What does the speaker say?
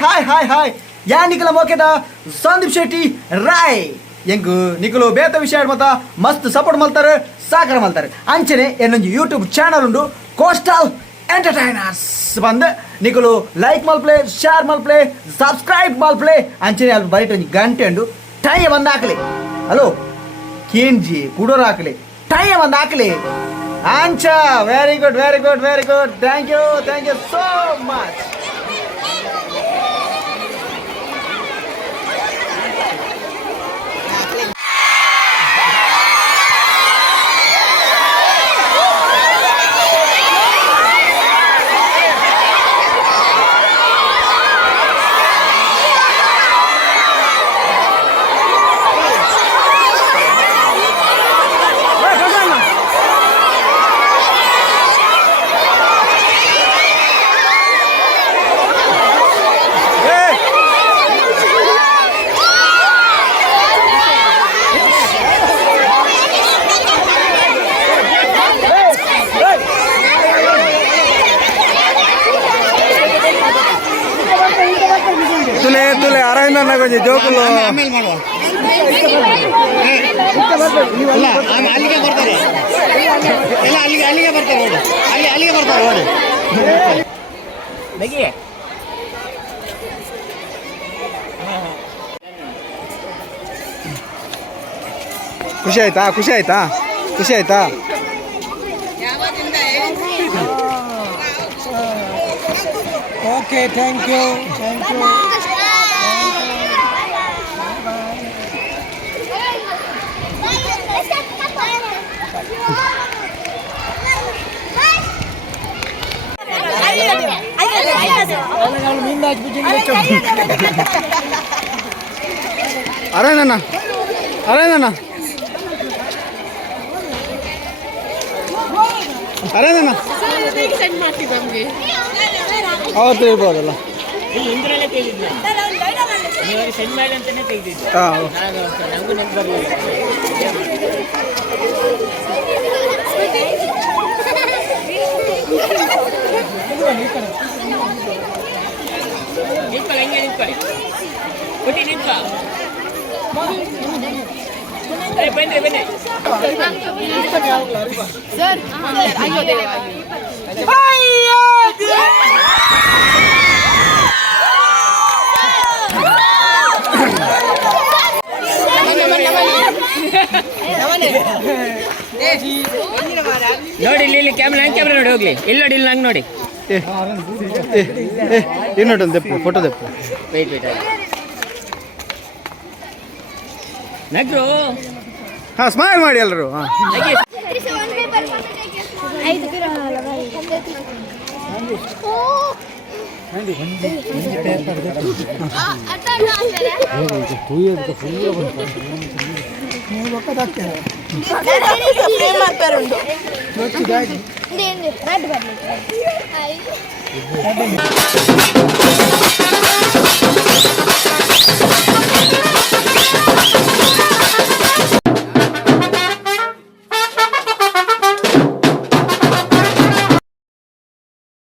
Hi ಯಾ ನಿಖಲ ಮೋಕೆದ ಸಂದೀಪ್ ಶೆಟ್ಟಿ ರಾಯ್ ಎಂಕು ನಿಖಲು ಬೇತ ವಿಷಯ ಮತ್ತ ಮಸ್ತ್ ಸಪೋರ್ಟ್ ಮಲ್ತಾರೆ ಸಾಕಾರ ಮಲ್ತಾರೆ ಅಂಚನೆ ಏನೊಂದು ಯೂಟ್ಯೂಬ್ ಚಾನಲ್ ಉಂಡು ಕೋಸ್ಟಲ್ ಎಂಟರ್ಟೈನರ್ಸ್ ಬಂದು ನಿಖಲು ಲೈಕ್ ಮಲ್ಪ್ಲೆ ಶೇರ್ ಮಲ್ಪ್ಲೆ ಸಬ್ಸ್ಕ್ರೈಬ್ ಮಲ್ಪ್ಲೆ ಅಂಚನೆ ಅಲ್ಲಿ ಬರೀಟ್ ಒಂದು ಗಂಟೆ ಉಂಡು ಟೈಮ್ ಬಂದು ಹಾಕಲಿ ಹಲೋ ಕೇಂಜಿ ಕುಡೋರು ಹಾಕಲಿ ಟೈಮ್ ಬಂದು ಹಾಕಲಿ ಅಂಚ very good thank you so much. ತುಲೆ ಅರವಿಂದ ಕೊಂಚ ಜೋಕುಲು ಆಮೇಲೆ ಮಾಡುವ ಅಲ್ಲಿಗೆ ಬರ್ತಾರೆ ಎಲ್ಲ ಅಲ್ಲಿಗೆ ಬರ್ತಾರೆ ನೋಡಿ ಅಲ್ಲಿಗೆ ಬರ್ತಾರೆ ನೋಡಿ ನಗಿ ಖುಷಿ ಆಯ್ತಾ ಓಕೆ ಥ್ಯಾಂಕ್ ಯು ಅರೇನಣ್ಣ ಅವತ್ತು ಇರ್ಬೋದಲ್ಲ ನೋಡಿ ಇಲ್ಲಿ ಕ್ಯಾಮ್ರಾ ನೋಡಿ ಹೋಗ್ಲಿ ಇಲ್ಲಿ ನೋಡಿ ಇಲ್ಲಿ ನಂಗೆ ನೋಡಿ ಇನ್ನೊಂದು ದೆಪ್ಪು ಫೋಟೋ ದೆಪ್ಪು ವೆಯ್ಟ್ ನಗ್ರು ಹಾಂ ಸ್ಮೈಲ್ ಮಾಡಿ ಎಲ್ಲರೂ ಹಾಂ Hey!